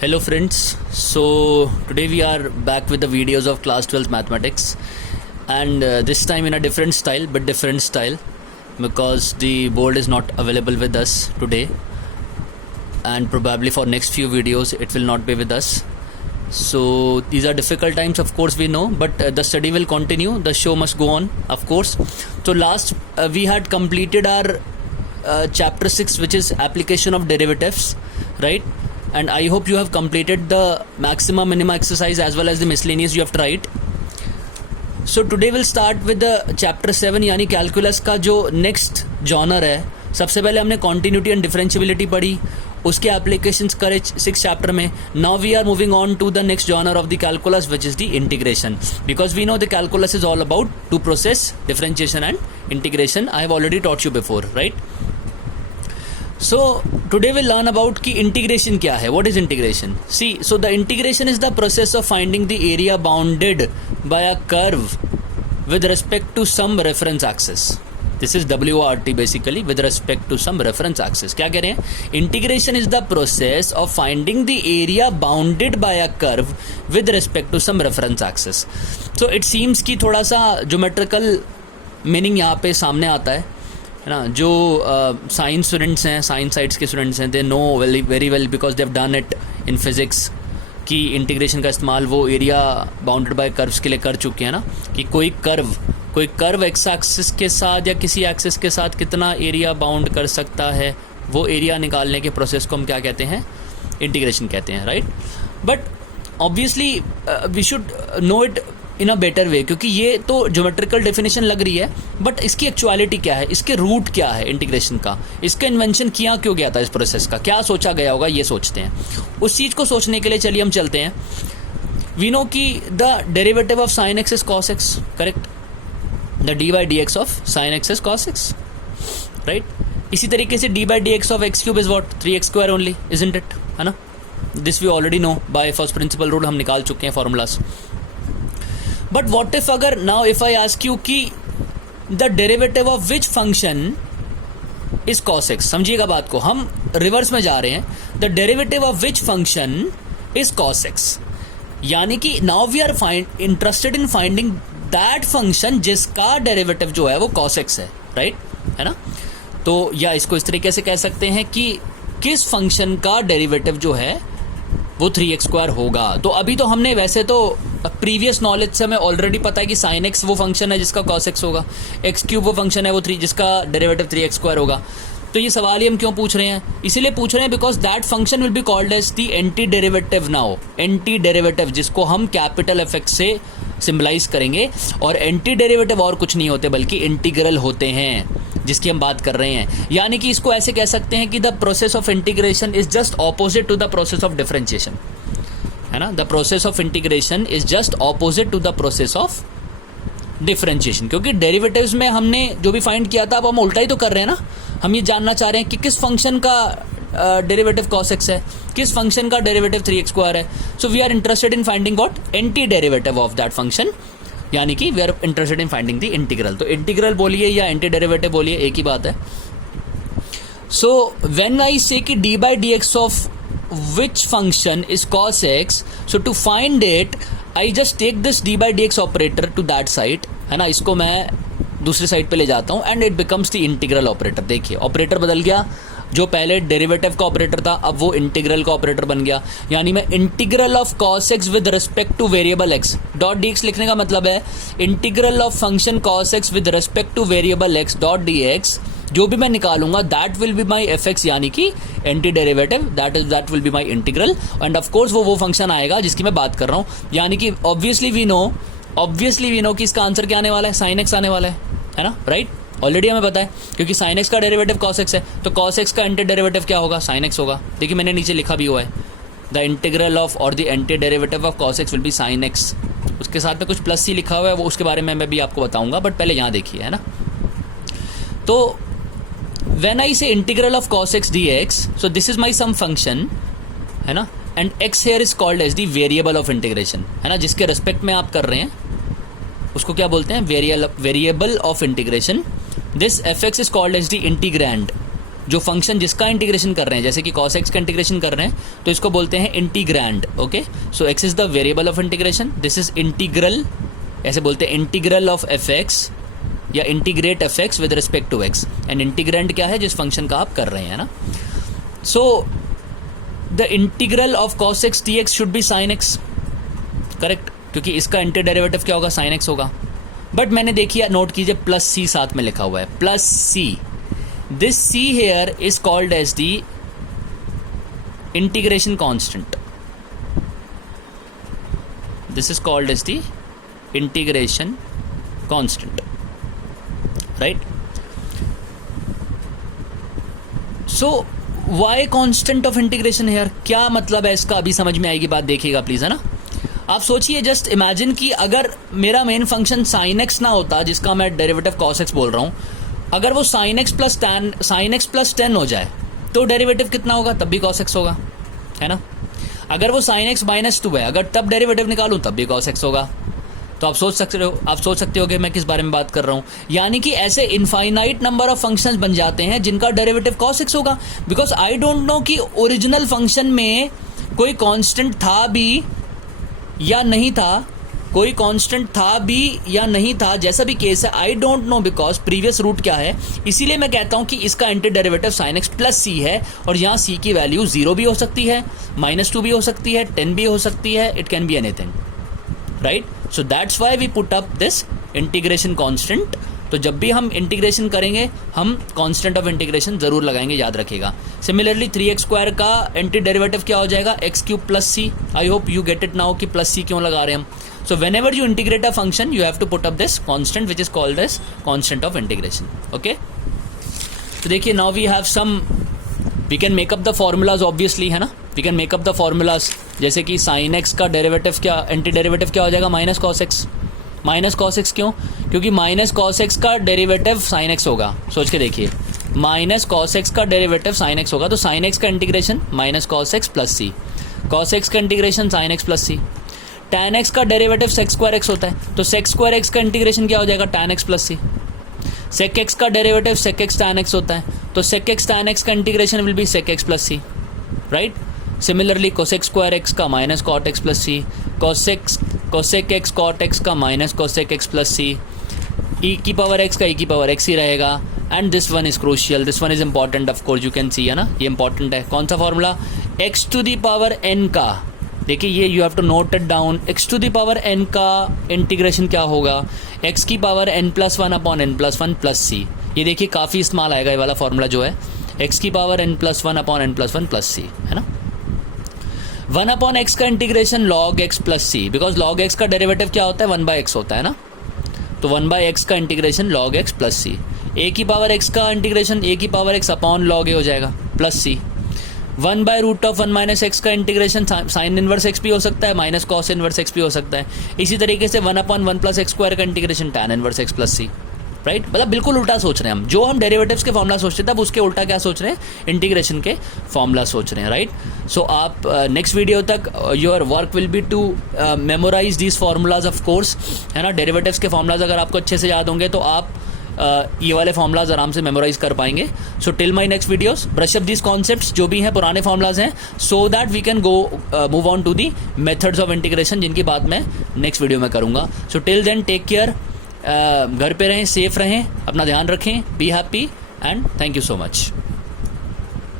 Hello friends, so today we are back with the videos of class 12 mathematics and this time in a different style because the board is not available with us today and probably for next few videos it will not be with us. So these are difficult times, of course we know, but the study will continue, the show must go on, of course. So last we had completed our chapter 6, which is application of derivatives, right? And I hope you have completed the maxima minima exercise as well as the miscellaneous you have tried. So today we'll start with the chapter 7 यानी calculus का जो next genre है. सबसे पहले हमने continuity and differentiability पढ़ी, उसके applications करे 6 चैप्टर में. Now we are moving on to the next genre of the calculus which is the integration, because we know the calculus is all about two process differentiation and integration. I have already taught you before, right? So today we'll learn about कि integration क्या है. What is integration? See, so the integration is the process of finding the area bounded by a curve with respect to some reference axis. This is WRT basically, with respect to some reference axis. क्या कह रहे हैं? Integration is the process of finding the area bounded by a curve with respect to some reference axis. So it seems कि थोड़ा सा geometrical meaning यहाँ पे सामने आता है ना. जो साइंस स्टूडेंट्स हैं, साइंस साइड्स के स्टूडेंट्स हैं, they know very well because they have done it in physics कि इंटीग्रेशन का इस्तेमाल वो एरिया बाउंडेड बाय कर्व्स के लिए कर चुके हैं ना. कि कोई कर्व एक्स एक्सिस के साथ या किसी एक्सिस के साथ कितना एरिया बाउंड कर सकता है, वो एरिया निकालने के प्रोसेस को हम क्या कहते हैं? इंटीग्रेशन कहते हैं, right? But obviously we should know it in a better way, क्योंकि ये तो ज्योमेट्रिकल डेफिनेशन लग रही है, बट इसकी एक्चुअलिटी क्या है, इसके रूट क्या है इंटीग्रेशन का, इसका इन्वेंशन किया क्यों गया था, इस प्रोसेस का क्या सोचा गया होगा, ये सोचते हैं. उस चीज़ को सोचने के लिए चलिए हम चलते हैं. वी नो कि the derivative of sine x is cos x, correct? The d by d x of sine x is cos x, right? इसी तरीके से d by d x of x cube is what? 3x square only, isn't it? है ना? This we already know by first principle rule, हम निकाल चुके हैं formulas. But what if अगर now if I ask you कि the derivative of which function is cos x. समझिएगा बात को, हम रिवर्स में जा रहे हैं. The derivative of which function is cos x, यानी कि now we are interested in finding that function जिसका डेरिवेटिव जो है वो कॉस एक्स है, राइट? है ना? तो या इसको इस तरीके से कह सकते हैं कि किस फंक्शन का डेरिवेटिव जो है वो 3x स्क्वायर होगा. तो अभी तो हमने वैसे तो प्रीवियस नॉलेज से हमें ऑलरेडी पता है कि साइन एक्स वो फंक्शन है जिसका कॉस एक्स होगा, एक्स क्यूब वो फंक्शन है वो जिसका डेरिवेटिव 3x स्क्वायर होगा. तो ये सवाल ही हम क्यों पूछ रहे हैं? इसीलिए पूछ रहे हैं because that function will be called as the anti derivative. Now anti derivative जिसको हम कैपिटल एफ एक्स से सिम्बलाइज करेंगे, और एंटी डेरिवेटिव और कुछ नहीं होते बल्कि इंटीग्रल होते हैं जिसकी हम बात कर रहे हैं. यानी कि इसको ऐसे कह सकते हैं कि the process of integration is just opposite to the process of differentiation, है ना? The process of integration is just opposite to the process of differentiation, क्योंकि डेरिवेटिव्स में हमने जो भी फाइंड किया था अब हम उल्टा ही तो कर रहे हैं ना. हम ये जानना चाह रहे हैं कि किस फंक्शन का डेरिवेटिव cos x है, किस फंक्शन का डेरिवेटिव 3x स्क्वायर है. So we are interested in finding what? Anti derivative of that function, यानी कि we are interested in finding the integral. तो इंटीग्रल बोलिए या एंटी डेरिवेटिव बोलिए, एक ही बात है. सो व्हेन आई से कि d by d x of which function is cos x, so to find it I just take this d by d x operator to that side, है ना? इसको मैं दूसरी साइड पे ले जाता हूं and it becomes the integral operator. देखिए ऑपरेटर बदल गया, जो पहले डेरिवेटिव का ऑपरेटर था अब वो इंटीग्रल का ऑपरेटर बन गया. यानी मैं integral of cos x with respect two variable x dot D x लिखने का मतलब है integral of function cos x with respect two variable x dot D x. जो भी मैं निकालूंगा that will be my F x, यानी कि anti derivative, that will be my integral. End of course वो फंक्शन आएगा जिसकी मैं बात कर रहा हूँ. यानी कि ऑब्वियसली वी नो कि इसका आंसर क्या आने वाला है? साइन एक्स आने वाला है ना, राइट? ऑलरेडी हमें पता है क्योंकि साइन एक्स का डेरिवेटिव cos x है, तो cos x का एंटी डेरिवेटिव क्या होगा? साइन एक्स होगा. देखिए मैंने नीचे लिखा भी हुआ है, द इंटीग्रल ऑफ और the anti derivative of cos x will be sine x. उसके साथ में कुछ प्लस सी लिखा हुआ है, वो उसके बारे में मैं भी आपको बताऊंगा, बट पहले यहाँ देखिए, है ना? तो when I say integral of cos x dx, so this is my sum function, है ना? And x here is called as the variable of integration, है ना? जिसके रेस्पेक्ट में आप कर रहे हैं उसको क्या बोलते हैं? Variable of integration. This F X is called as the integrand, जो फंक्शन जिसका इंटीग्रेशन कर रहे हैं, जैसे कि cos x का इंटीग्रेशन कर रहे हैं तो इसको बोलते हैं integrand. Okay, so x is the variable of integration, this is integral, ऐसे बोलते हैं इंटीग्रल ऑफ एफ एक्स या integrate F X with respect to X. And integrand क्या है, जिस फंक्शन का आप कर रहे हैं ना. So the integral of cos x dx should be sin x, correct, क्योंकि इसका एंटी डेरिवेटिव क्या होगा, sin x होगा. बट मैंने देखिए, नोट कीजिए, प्लस सी साथ में लिखा हुआ है, plus C. This C here is called as the integration constant. This is called as the integration constant, right. So why constant of integration here, क्या मतलब है इसका, अभी समझ में आएगी बात, देखिएगा प्लीज, है ना. आप सोचिए, जस्ट इमेजिन कि अगर मेरा मेन फंक्शन sin x ना होता, जिसका मैं डेरिवेटिव cos x बोल रहा हूं, अगर वो sin x प्लस 10 हो जाए तो डेरिवेटिव कितना होगा, तब भी cos x होगा, है ना. अगर वो sin x माइनस 2 है, अगर तब डेरिवेटिव निकालूं तब भी cos x होगा. तो आप सोच सकते हो कि मैं किस बारे में बात कर रहा हूं. यानी कि ऐसे इनफाइनाइट नंबर ऑफ फंक्शंस बन जाते हैं जिनका डेरिवेटिव cos x होगा. बिकॉज आई डोंट नो कि ओरिजिनल फंक्शन में कोई कांस्टेंट था भी या नहीं था, कोई कांस्टेंट था भी या नहीं था, जैसा भी केस है, I don't know, because previous root क्या है. इसीलिए मैं कहता हूं कि इसका anti derivative sin x plus C है, और यहां सी की वैल्यू 0 भी हो सकती है, -2 भी हो सकती है, 10 भी हो सकती है, it can be anything, right. So that's why we put up this integration constant. तो जब भी हम इंटीग्रेशन करेंगे हम कांस्टेंट ऑफ इंटीग्रेशन जरूर लगाएंगे, याद रखिएगा. सिमिलरली 3x² का एंटी डेरिवेटिव क्या हो जाएगा, x³ plus C. I hope you get it now कि प्लस सी क्यों लगा रहे हैं हम. So whenever you integrate a function you have to put up this constant which is called as constant of integration. Okay, तो देखिए, now we have some, we can make up the formulas obviously, है ना. We can make up the formulas, जैसे कि sin x का derivative क्या, anti derivative क्या हो जाएगा, minus cos x. Minus cos x क्यों, क्योंकि माइनस cos x का डेरिवेटिव sin x होगा. सोच के देखिए, माइनस cos x का डेरिवेटिव sin x होगा, तो sin x का integration minus cos x plus C, cos x का integration sin x plus C. tan x का डेरिवेटिव sec² x होता है, तो sec² x का इंटीग्रेशन क्या हो जाएगा, tan x प्लस सी. sec x का derivative sec x tan x होता है, तो sec x tan x का integration will be sec x plus C, right. Similarly cosec² x का minus cot x plus C, cosec x cot x का minus cosec x plus C, e की power x का e की power x ही रहेगा. And this one is crucial, this one is important, of course you can see, है ना, ये important है. कौन सा formula, x to the power n का, देखिए ये you have to note it down. x to the power n का इंटीग्रेशन क्या होगा, x की power n+1 upon n+1 plus सी. ये देखिए काफ़ी इस्तेमाल आएगा ये वाला फॉर्मूला जो है, x की power n+1 upon n+1 plus C, है ना. 1 अपॉन x का integration log x plus C, because log x का डेरिवेटिव क्या होता है, 1/x होता है ना. तो 1/x का integration log x plus C. a की पावर x का इंटीग्रेशन a की power x upon log a हो जाएगा प्लस सी. 1/√1 - x का इंटीग्रेशन साइन इनवर्स x भी हो सकता है, माइनस कॉस इनवर्स x भी हो सकता है. इसी तरीके से 1/1 + x² का integration tan inverse x plus C, right. मतलब बिल्कुल उल्टा सोच रहे हैं हम, जो हम डेरिवेटिव्स के फॉर्मूला सोचते थे अब उसके उल्टा क्या सोच रहे हैं, इंटीग्रेशन के फॉर्मूला सोच रहे हैं, राइट. सो आप नेक्स्ट वीडियो तक your work will be to memorize these formulas, of course, है ना. डेरिवेटिव्स के फॉर्मूलाज अगर आपको अच्छे से याद होंगे तो आप ये वाले फॉर्मूलाज आराम से मेमोराइज कर पाएंगे. So till my next videos brush up these concepts, जो भी हैं पुराने फॉर्मूलाज हैं, so that we can go move on to the methods of integration, जिनकी बात मैं नेक्स्ट वीडियो में करूँगा. So till then take care, घर पे रहें, सेफ रहें, अपना ध्यान रखें, be happy and thank you so much.